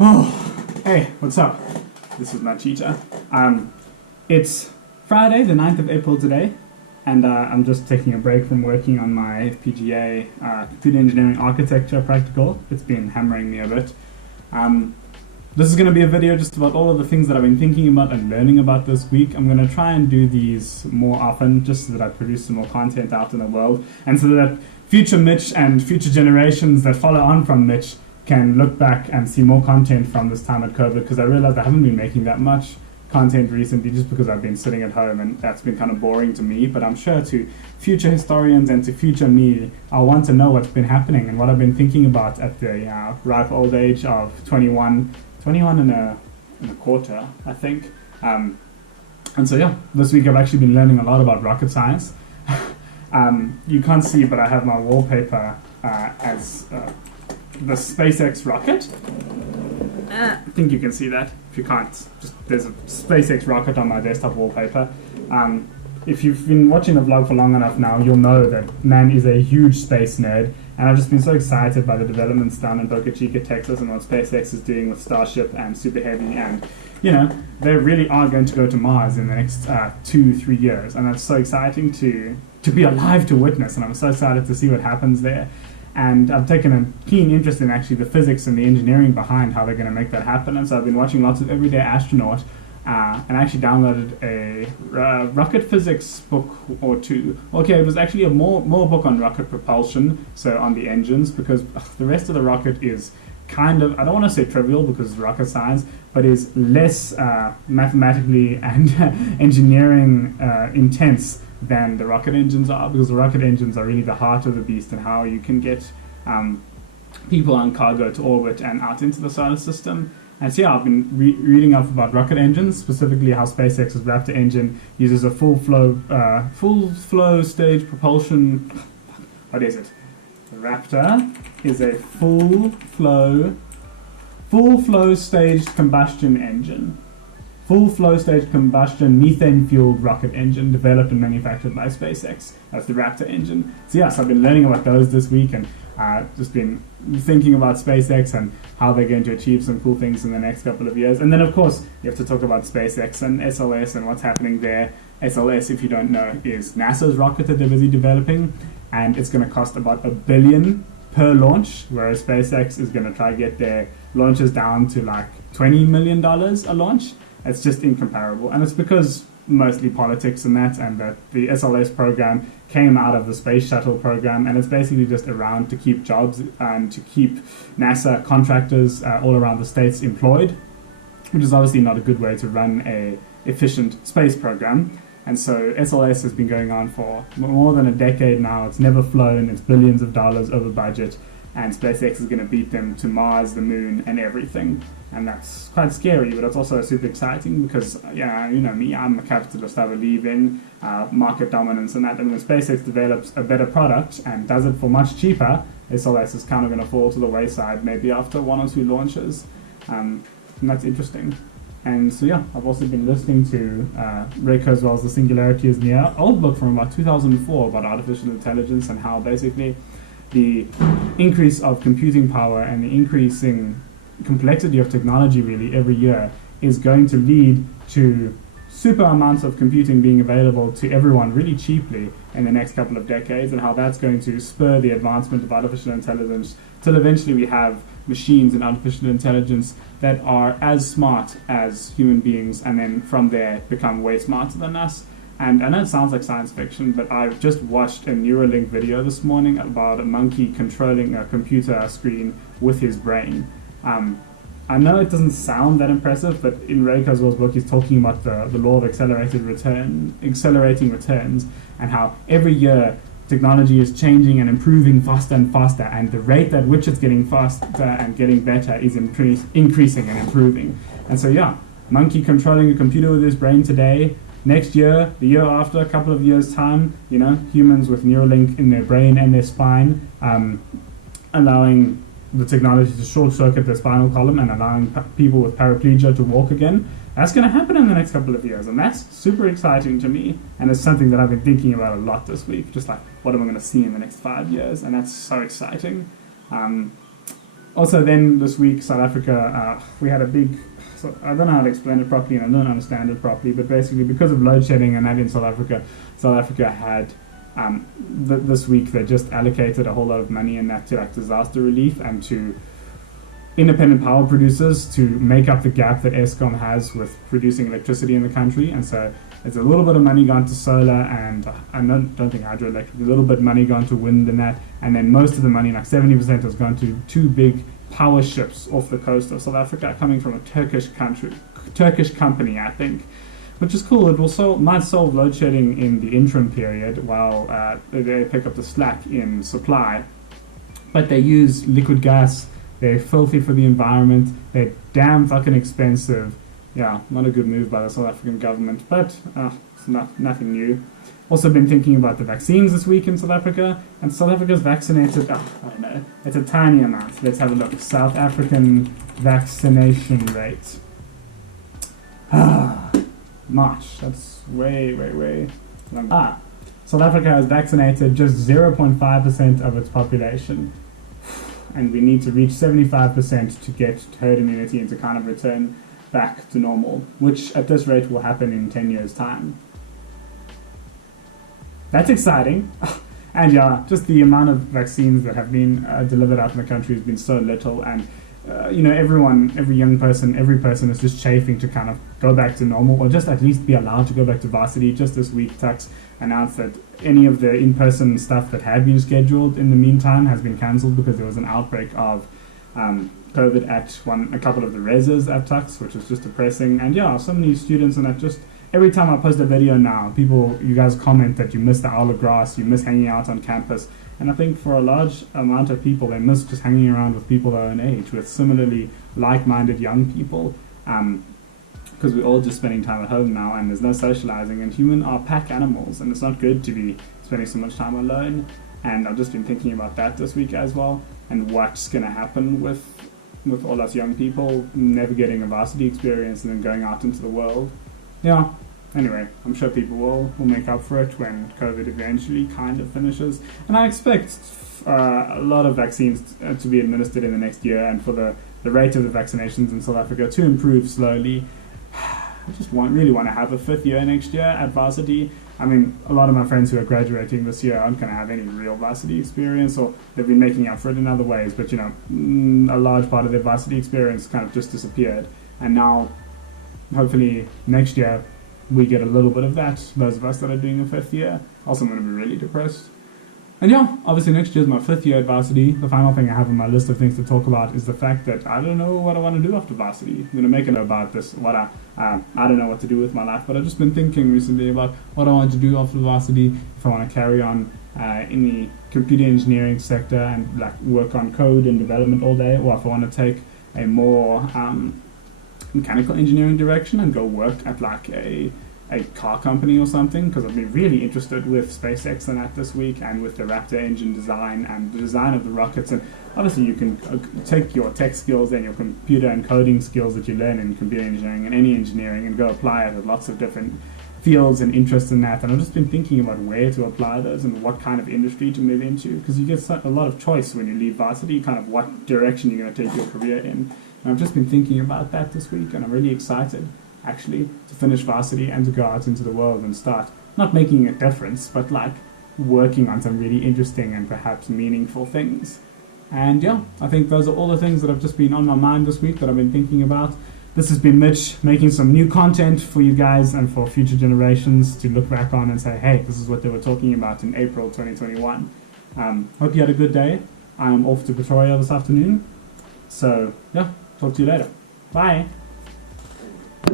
Oh, hey, what's up? This is Machita. It's Friday, the 9th of April today, and I'm just taking a break from working on my FPGA Computer Engineering Architecture practical. It's been hammering me a bit. This is going to be a video just about all of the things that I've been thinking about and learning about this week. I'm going to try and do these more often just so that I produce some more content out in the world, and so that future Mitch and future generations that follow on from Mitch can look back and see more content from this time at COVID, because I realized I haven't been making that much content recently just because I've been sitting at home and that's been kind of boring to me. But I'm sure to future historians and to future me, I'll want to know what's been happening and what I've been thinking about at the ripe old age of 21 and a quarter, I think. And so yeah, this week I've actually been learning a lot about rocket science. You can't see, but I have my wallpaper as the SpaceX rocket. I think you can see that. If you can't, there's a SpaceX rocket on my desktop wallpaper. If you've been watching the vlog for long enough now, you'll know that man is a huge space nerd, and I've just been so excited by the developments down in Boca Chica, Texas, and what SpaceX is doing with Starship and Super Heavy, and they really are going to go to Mars in the next 2-3 years, and that's so exciting to be alive to witness, and I'm so excited to see what happens there. And I've taken a keen interest in actually the physics and the engineering behind how they're going to make that happen. And so I've been watching lots of Everyday Astronaut, and I actually downloaded a rocket physics book or two. Okay, it was actually a more book on rocket propulsion, so on the engines, because the rest of the rocket is kind of, I don't want to say trivial because it's rocket science, but is less mathematically and engineering intense than the rocket engines are, because the rocket engines are really the heart of the beast and how you can get people and cargo to orbit and out into the solar system. And so yeah, I've been reading up about rocket engines, specifically how SpaceX's Raptor engine uses a full flow stage propulsion. What is it? The Raptor is a full flow staged combustion engine. Full flow stage combustion methane-fueled rocket engine developed and manufactured by SpaceX. That's the Raptor engine. So yes, I've been learning about those this week and just been thinking about SpaceX and how they're going to achieve some cool things in the next couple of years. And then of course, you have to talk about SpaceX and SLS and what's happening there. SLS, if you don't know, is NASA's rocket that they're busy developing, and it's going to cost about $1 billion per launch, whereas SpaceX is going to try to get their launches down to like $20 million a launch. It's just incomparable, and it's because mostly politics and that, and that the SLS program came out of the space shuttle program, and it's basically just around to keep jobs and to keep NASA contractors all around the states employed, which is obviously not a good way to run a efficient space program. And so SLS has been going on for more than a decade now. It's never flown, it's billions of dollars over budget, and SpaceX is going to beat them to Mars, the moon, and everything. And that's quite scary, but it's also super exciting because, you know me, I'm a capitalist. I believe in market dominance and that. And when SpaceX develops a better product and does it for much cheaper, SLS is kind of going to fall to the wayside maybe after 1 or 2 launches. And that's interesting. And so yeah, I've also been listening to Ray Kurzweil's The Singularity is Near, old book from about 2004 about artificial intelligence and how basically the increase of computing power and the increasing complexity of technology really every year is going to lead to super amounts of computing being available to everyone really cheaply in the next couple of decades, and how that's going to spur the advancement of artificial intelligence till eventually we have machines and artificial intelligence that are as smart as human beings, and then from there become way smarter than us. And I know it sounds like science fiction, but I've just watched a Neuralink video this morning about a monkey controlling a computer screen with his brain. I know it doesn't sound that impressive, but in Ray Kurzweil's book he's talking about the law of accelerating returns, and how every year technology is changing and improving faster and faster, and the rate at which it's getting faster and getting better is increasing and improving. And so yeah, monkey controlling a computer with his brain today, next year, the year after, a couple of years' time, humans with Neuralink in their brain and their spine, allowing the technology to short-circuit their spinal column and allowing people with paraplegia to walk again. That's going to happen in the next couple of years, and that's super exciting to me, and it's something that I've been thinking about a lot this week, just like, what am I going to see in the next 5 years, and that's so exciting. Also, then this week, South Africa, we had a big. So I don't know how to explain it properly, and I don't understand it properly. But basically, because of load shedding and that in South Africa had this week they just allocated a whole lot of money in that to like disaster relief and to independent power producers to make up the gap that Eskom has with producing electricity in the country. And so it's a little bit of money gone to solar and I don't think hydroelectric, a little bit of money gone to wind and that, and then most of the money, like 70%, has gone to two big power ships off the coast of South Africa coming from a Turkish company, I think, which is cool. It will might solve load shedding in the interim period while they pick up the slack in supply. But they use liquid gas. They're filthy for the environment. They're damn fucking expensive. Yeah, not a good move by the South African government, but it's nothing new. Also been thinking about the vaccines this week in South Africa, and South Africa's vaccinated, I don't know, it's a tiny amount. Let's have a look. South African vaccination rate. March, that's way long. South Africa has vaccinated just 0.5% of its population. And we need to reach 75% to get herd immunity and to kind of return back to normal, which at this rate will happen in 10 years' time. That's exciting. And yeah, just the amount of vaccines that have been delivered out in the country has been so little, and every young person, every person is just chafing to kind of go back to normal, or just at least be allowed to go back to varsity. Just this week, Tuks announced that any of the in-person stuff that had been scheduled in the meantime has been cancelled because there was an outbreak of COVID at a couple of the reses at Tuks, which is just depressing. And yeah, so many students, and that just every time I post a video now, you guys comment that you miss the Owl of Grass, you miss hanging out on campus. And I think for a large amount of people, they miss just hanging around with people their own age, with similarly like-minded young people, because we're all just spending time at home now, and there's no socializing, and humans are pack animals, and it's not good to be spending so much time alone. And I've just been thinking about that this week as well, and what's going to happen with all us young people never getting a varsity experience and then going out into the world. Yeah. Anyway, I'm sure people will make up for it when COVID eventually kind of finishes. And I expect a lot of vaccines to be administered in the next year, and for the rate of the vaccinations in South Africa to improve slowly. I just really want to have a fifth year next year at varsity. I mean, a lot of my friends who are graduating this year aren't going to have any real varsity experience, or they've been making up for it in other ways. But, a large part of their varsity experience kind of just disappeared. And now, hopefully, next year, we get a little bit of that, those of us that are doing a fifth year. Also, I'm going to be really depressed. And yeah, obviously next year is my fifth year at varsity. The final thing I have on my list of things to talk about is the fact that I don't know what I want to do after varsity. I'm going to make a note about this, I don't know what to do with my life, but I've just been thinking recently about what I want to do after varsity, if I want to carry on in the computer engineering sector and like work on code and development all day, or if I want to take a more mechanical engineering direction and go work at like a car company or something, because I've been really interested with SpaceX and that this week, and with the Raptor engine design and the design of the rockets. And obviously you can take your tech skills and your computer and coding skills that you learn in computer engineering and any engineering and go apply it at lots of different fields and interests in that. And I've just been thinking about where to apply those and what kind of industry to move into, because you get a lot of choice when you leave varsity, kind of what direction you're going to take your career in. And I've just been thinking about that this week, and I'm really excited actually to finish varsity and to go out into the world and start not making a difference, but like working on some really interesting and perhaps meaningful things. And yeah, I think those are all the things that have just been on my mind this week that I've been thinking about. This has been Mitch making some new content for you guys and for future generations to look back on and say, hey, this is what they were talking about in April 2021. Hope you had a good day. I'm off to Pretoria this afternoon. So yeah, talk to you later. Bye.